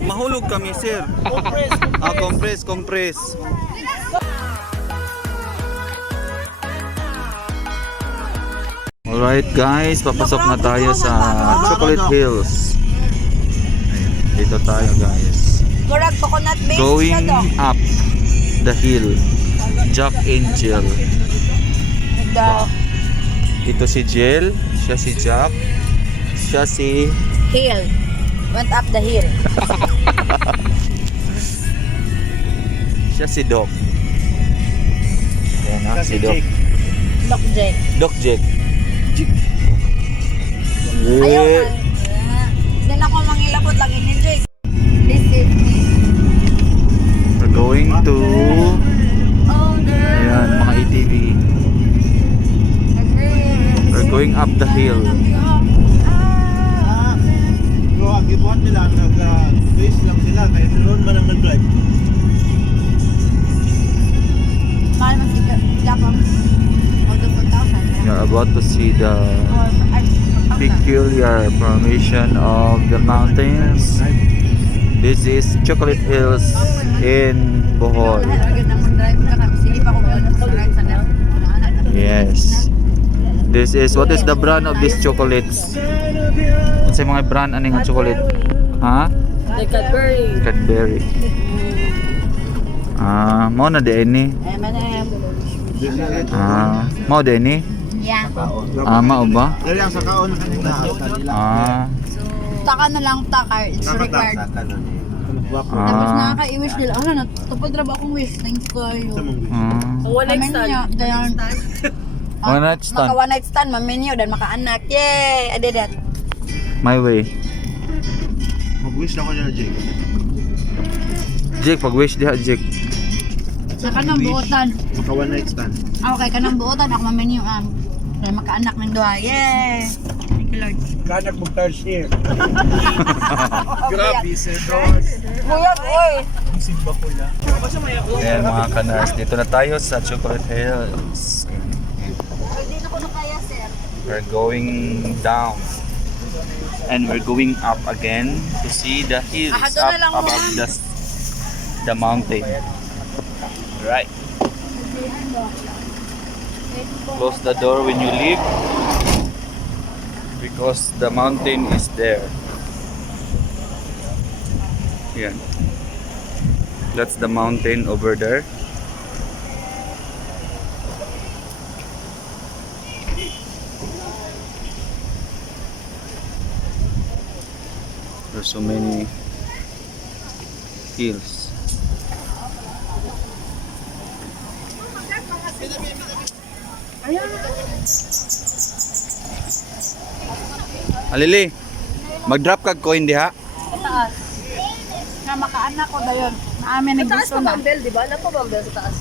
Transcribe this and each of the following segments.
Mahulog kami, sir. Compress. Alright guys, papasok na tayo sa Chocolate Hills. Ayan, dito tayo guys. Murag coconut base Going na to. up the hill. Jack Angel. Dito si Jill, siya si Jack, siya si Hill. Went up the hill. siya si Doc. Ayan na, si Doc. Doc Jake. Doc Jack. Ayaw na. Hindi na ako mangilabot lagi ni Jake. This is me. We're going to ayan, mga ATV. We're going up the hill. So, ang gibuhat nila, nag-base lang sila, kaya noon man ang nag-drive. Mahal man si Japang. Although 4,000. You're about to see the peculiar formation of the mountains. This is Chocolate Hills in Bohol. Yes. This is, what is the brand of these chocolates? Ano sa mga brand aning nga chocolate? Ha? The Cadbury. Cadbury. Mo na di ini. M&M. Mo di ini. Yeah. Mao ba? Dali ang sa kaon na kanina. Taka na lang takar. It's required. Tapos nakaka-i-wish nila. Ano na, tupad na ba akong wish? Thanks ko yun. One night Kamay niya, stand. dayan. One night stand. Maka one night stand, maminyo, dan maka-anak. Yay! I did that. My way. Mag-wish ako niya, Jake. Jake, pag-wish diha, Jake. Sa kanang buotan. Maka one night stand. Okay, kanang buotan, ako maminyo. Dan maka-anak ng duha. Yay! Thank you, Lord. Kanak mong tar share. Grabe, Sir Ross. Buyag, oy! Simba ko lang. Ayan mga kanars, dito na tayo sa Chocolate Hills. Hindi na ko na kaya, sir. We're going down. And we're going up again to see the hills doon na lang up above the mountain. Right. Close the door when you leave because the mountain is there. Yan. That's the mountain over there. There's so many hills. Alili, mag-drop kag coin diha. Sa taas. Na maka-anak ko dayon. Naamin Sa taas naggusto pa na. bambel, di ba? Ano pa bambel sa taas?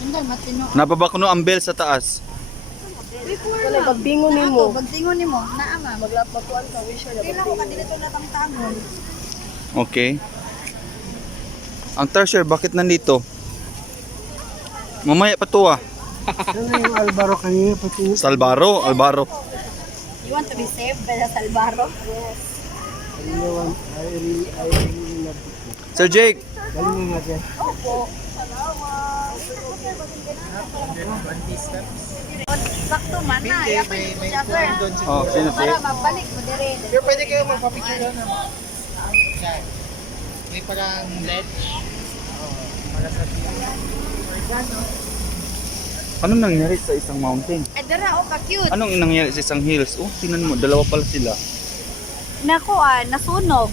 Hindi, matino. Napaba kuno ang bell sa taas. Wala, pagbingon ni mo. Pagtingon ni mo, naama. Maglapakuan ka, wish her na Kailan ko ka dito na tangtangon. Okay. Ang treasure, bakit nandito? Mamaya pa to ah. Ano yung Alvaro kanina pati? Salbaro, Albaro. You want to be safe by the Salvaro? Yes. I really love it. Sir Jake, Galing nga natin. Opo. Sakto man na. Yapin ko siya, sir. oh, sino Para mabalik mo dire. Pero pwede kayo magpapicture doon naman. May parang ledge. Para sa Anong nangyari sa isang mountain? Ay, dara, oh, ka-cute. Anong nangyari sa isang hills? Oh, tingnan mo, dalawa pala sila. Naku, nasunog.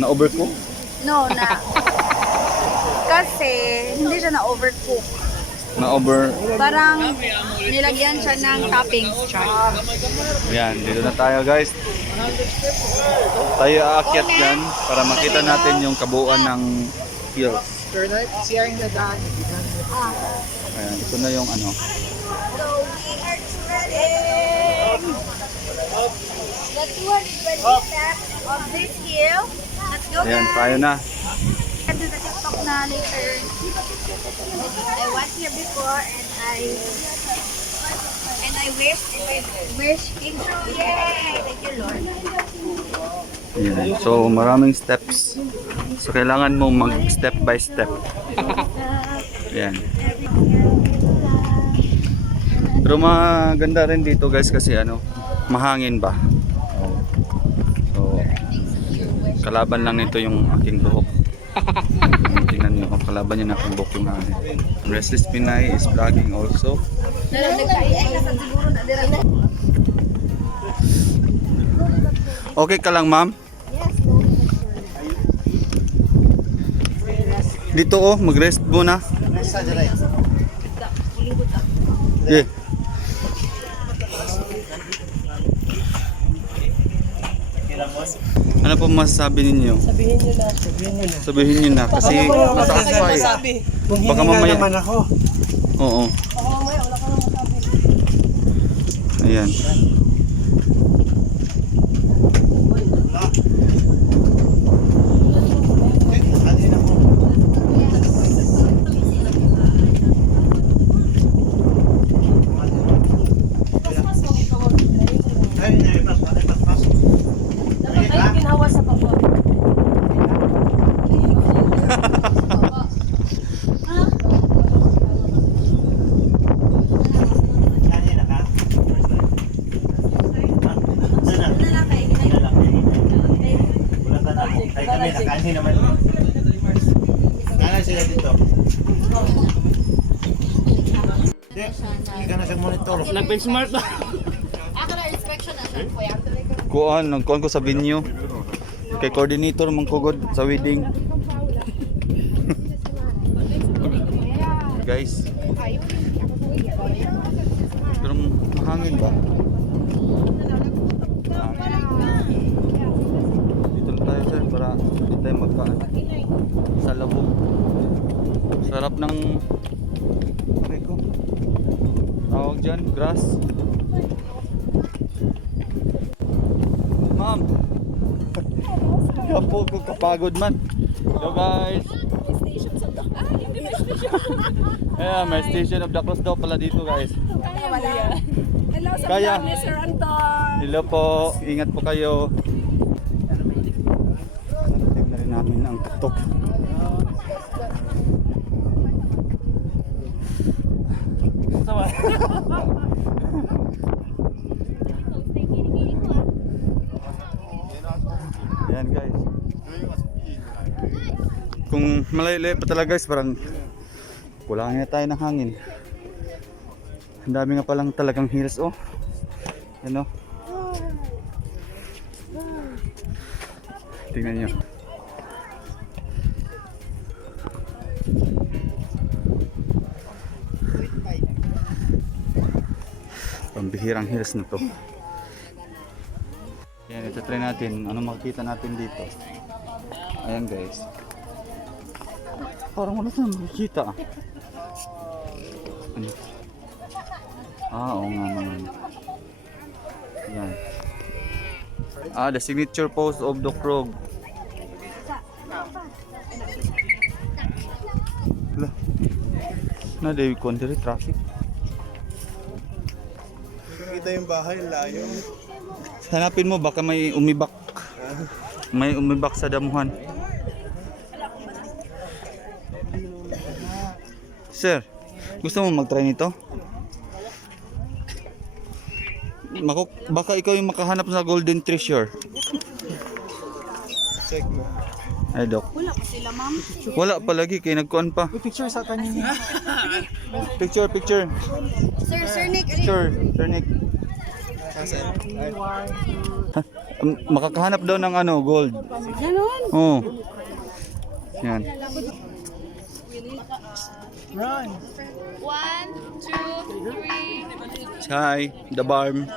Na-overcook? No, na. Kasi, hindi siya na-overcook. Na-over... Parang, nilagyan siya ng toppings. Char. Yan, dito na tayo guys. Tayo aakyat yan para makita natin yung kabuuan ng hills. Turn right, siya yung nadaan. Ayan, ito na yung ano. So, we are treading the 220 steps of this hill. Let's go, Ayan, guys. tayo na. I'll do the TikTok na later. I was here before and I wish came true. Yay! Thank you, Lord. Yan. So maraming steps. So kailangan mo mag step by step. Yan. Pero maganda rin dito guys kasi ano, mahangin ba. So kalaban lang nito yung aking buhok. Tingnan niyo, kalaban niya na aking buhok yung hangin. Restless Pinay is vlogging also. Okay ka lang, ma'am? Dito oh, mag-rest muna. Yeah. Ano po masasabi ninyo? Sabihin nyo na. Kasi mataas pa eh. Baka mamaya. Oo. Ayan. Ay, ginawa sa baba. Kaya sila dito. Hindi ka na siyang monitor. Nag-benchmark ba? Kuan ko sa venue. Kay coordinator mong kugod sa wedding. Guys. Pero mahangin ba? Dito na tayo sir para hindi tayo magkaan sa labog. Sarap ng aray ko. Tawag dyan, grass. Ma'am. Kapo ko kapagod man. Hello guys. Ayan, may Station of the Cross daw pala dito guys. Hello sa Kaya. vlog ni Sir Anton. Hello po, ingat po kayo. Narating na rin namin ang tuktok. Ayan guys. Kung malayo pa talaga guys, parang kulangan na tayo ng hangin. Ang dami nga palang talagang hills oh. Ano? Tingnan nyo. Pambihirang hills na to. Yan, ito try natin. Ano makikita natin dito? Ayan guys. Parang wala siyang makikita. Ano? Oo nga naman. Yan. The signature pose of the frog. Hala. Na David Condere traffic. Kita yung bahay, layo. Hanapin mo baka may umibak. May umibak sa damuhan. Sir, gusto mo mag-try nito? Baka ikaw yung makahanap sa golden treasure. Check mo. Ay, Dok. Wala pa sila, ma'am. Wala palagi, kaya nagkuhan pa. Picture sa kanina. Picture. Sir Nick, Sir Nick. Makakahanap daw ng ano, gold. Ganon. Oo. Yan. Run. 1, 2, 3. Hi, the barm. 1,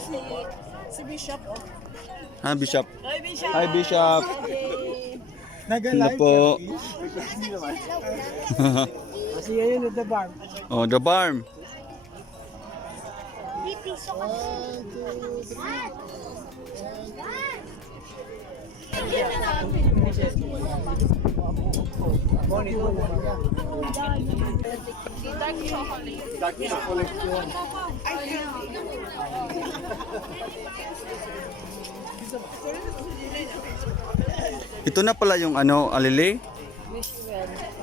2, 3. Si Bishop, oh. Ha, Bishop. Hi, Bishop. Hello po. Kasi yun yung the bar. Oh, the barm. Dark chocolate. Ito na pala yung ano, alile?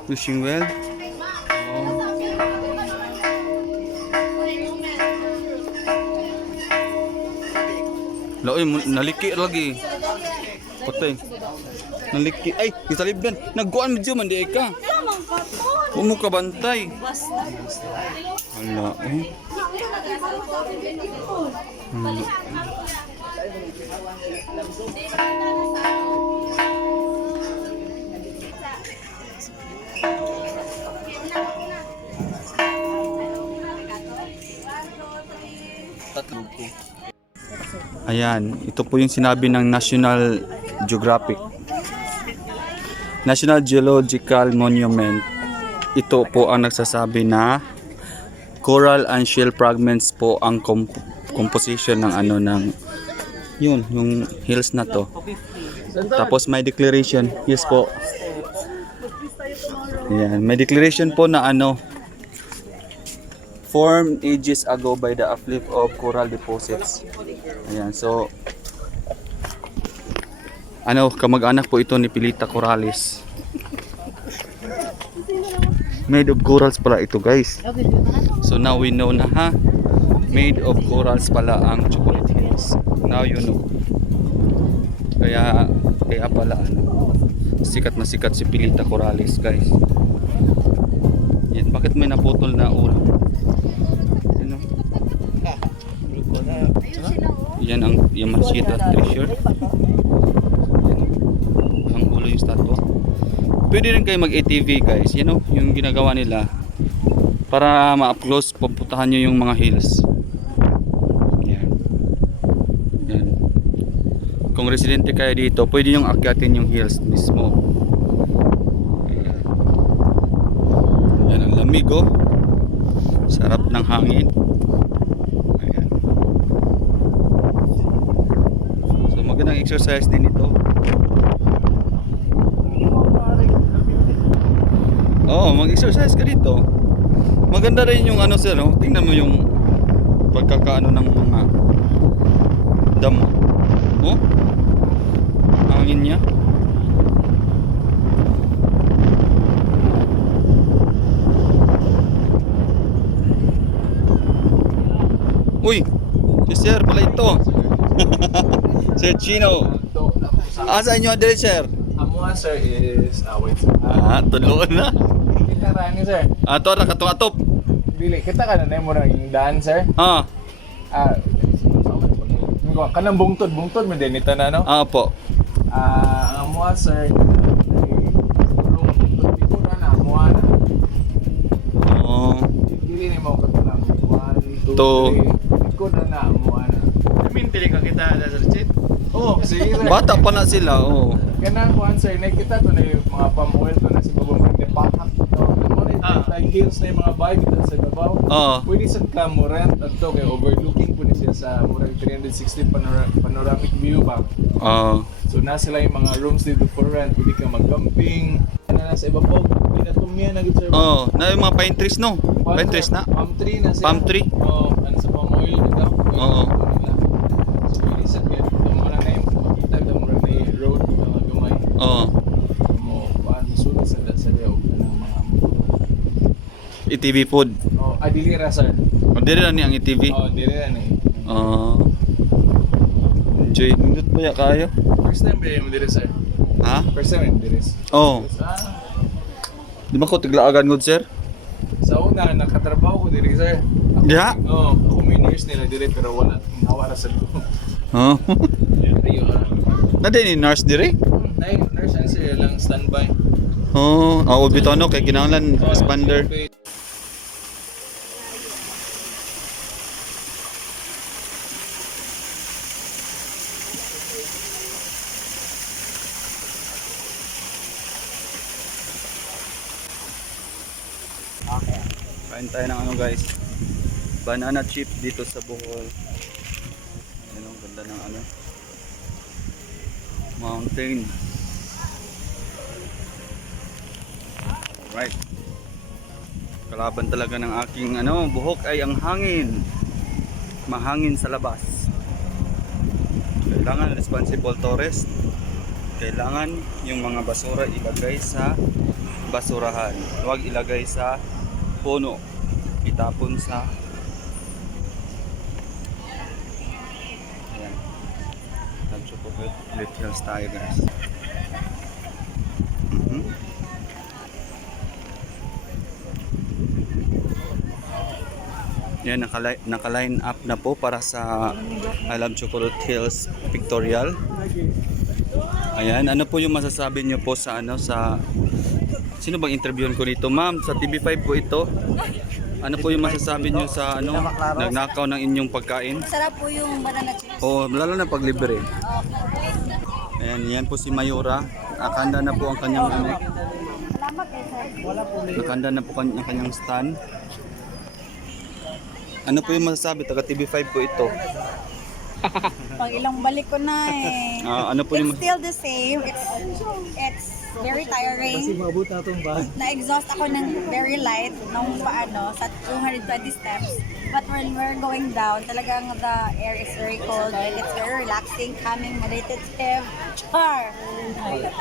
Wishing well. Laoy, naliki lagi. Patay. Naliki. Ay, kisalibdan. Nagkuan medyo man di ka. Huwag ka bantay. Hala, eh. Tatlong ko. Ayan, ito po yung sinabi ng National Geographic. National Geological Monument. Ito po ang nagsasabi na coral and shell fragments po ang composition ng ano ng yun, yung hills na to. Tapos may declaration, yes po. Ayan, may declaration po na ano formed ages ago by the uplift of coral deposits. Ayan, so ano, kamag-anak po ito ni Pilita coralis. Made of corals pala ito, guys. So now we know na ha. Made of corals pala ang Chocolate Hills. Now you know. Kaya pala ano, sikat na sikat si Pilita coralis, guys. Yan, bakit may naputol na ulo? Ano? Yan ang Yamashita treasure. Ang ulo yung statue. Pwede rin kayo mag-ATV, guys. You know, yung ginagawa nila para ma-up close, pupuntahan nyo yung mga hills. Yan. Yan. Kung residente kayo dito, pwede yung akyatin yung hills mismo. Yan. Yan ang lamig, oh. Sarap ng hangin. Ayan. So magandang exercise din ito. Oo, mag-exercise ka dito. Maganda rin yung ano sir, no? Tingnan mo yung pagkakaano ng mga damo. Oh? Hangin niya. Uy! Si sir pala ito. Sir Chino. Asa inyo adre sir? Amo sir is wait. Tuloon na. Kita ra ni sir. Ato ra katong atop. Dili kita ka na mo na yung daan sir. Ah, Kanang bungtod mo din ito na no. po. Ang amo sir dito na amo na. Oh. Dili ni mo katong 1 2 To. Ko na amo na. Mintili ka kita na sir Chit. Oh, sige sir. Bata pa na sila, oh. Kanang kuan sir, nakita to na yung mga palm oil to na sa baba ng depatak to. Like hills na yung mga bike dito sa babaw. Oo. Pwede sa kamurant at to kay overlooking po ni siya sa murag 360 panoramic view ba. Oh. So nasa lang yung mga rooms dito for rent, pwede ka mag-camping. Ano na sa ibabaw, pinatumya na gud sir. Oh, na yung mga pine trees no. Pine trees na. Palm tree na siya. Palm tree? Oo, ano sa palm oil dito. Oo. So pwede sa kaya mura na yung makita ka mura na yung road na gamay. Oh. Mo paano sunod sa daw ng mga ETV food. oh adilira sir. O dire na ni ang ETV. Oh dire na eh. Oh. Enjoy. Nindot ba ya kayo? First time ba yung dire sir? Ha? First time yung dire. Oh. Di ba ko tiglaagan gud sir? Sa una nakatrabaho ko dire sir. Diha? Oh, ako may nurse nila dire pero wala nawara sa ko. Oh. Rio Na din ni nurse dire? Nay nurse ang sir lang standby. Oh, bitaw no kay kinahanglan expander. Kain tayo ng ano guys, banana chip dito sa Bohol. Yan ang ganda ng ano, mountain. Right. Kalaban talaga ng aking ano, buhok ay ang hangin. Mahangin sa labas. Kailangan responsible tourist. Kailangan yung mga basura ilagay sa basurahan. Huwag ilagay sa puno. Itapon sa... Ayan. Nag-chocolate hills tayo guys. Yan, naka-line up na po para sa I Love Chocolate Hills Pictorial. Ayan, ano po yung masasabi niyo po sa ano sa sino bang interviewin ko dito, ma'am? Sa TV5 po ito. Ano po yung masasabi niyo sa ano nagnakaw ng inyong pagkain? Masarap po yung banana chips. Oh, lalo na pag libre. Ayan, yan po si Mayura. Nakanda na po ang kanyang ano. Salamat eh, sir. Nakanda na po ang kanyang stand. Ano po yung masasabi? Taga TV5 po ito. Pag ilang balik ko na eh. Ano po yung It's still the same. It's very tiring. Na-exhaust ako ng very light nung paano sa 220 steps. But when we're going down, talagang the air is very cold and it's very relaxing, calming, meditative. Char!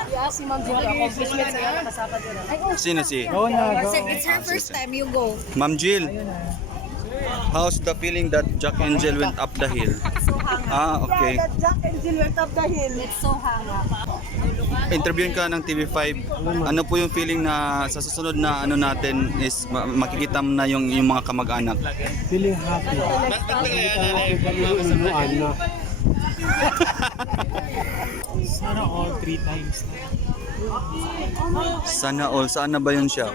Yeah, si Ma'am Jill, accomplishments niya, nakasama din. Ay, oh, sino si? it's her first time, you go. Ma'am Jill. How's the feeling that Jack and Jill went up the hill? Okay. Jack and Jill went up the hill. It's so hanga. Interviewin ka ng TV5. Ano po yung feeling na sa susunod na ano natin is makikita mo na yung mga kamag-anak? Feeling happy. Sana all 3 times. Sana all. Saan na ba yun siya?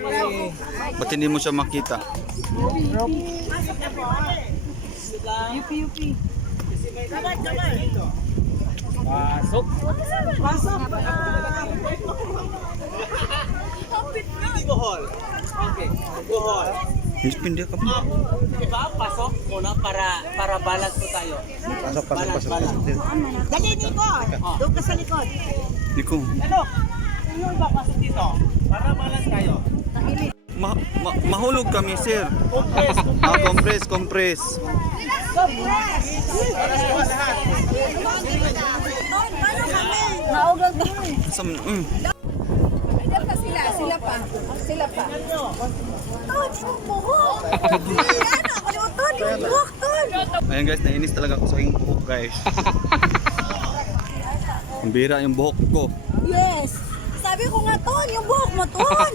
Ba't hindi mo siya makita? Pasok. Bohol. Okay. Bohol. Hindi ka pa. Diba? Pasok muna para balance po tayo. Pasok. Dali, Nico! Doon ka sa likod. Hindi ko. Ano? Yung iba pasok dito. Para balance tayo. Mahulog kami, sir. Compress. Naugal kami. Sila pa. Oh, di mo buhok. Ano, kalimutan, di mo buhok, tol. Ayan guys, nainis talaga ako sa aking buhok guys. Ang bira yung buhok ko. Yes. Sabi ko nga, Ton, yung buhok mo, Ton.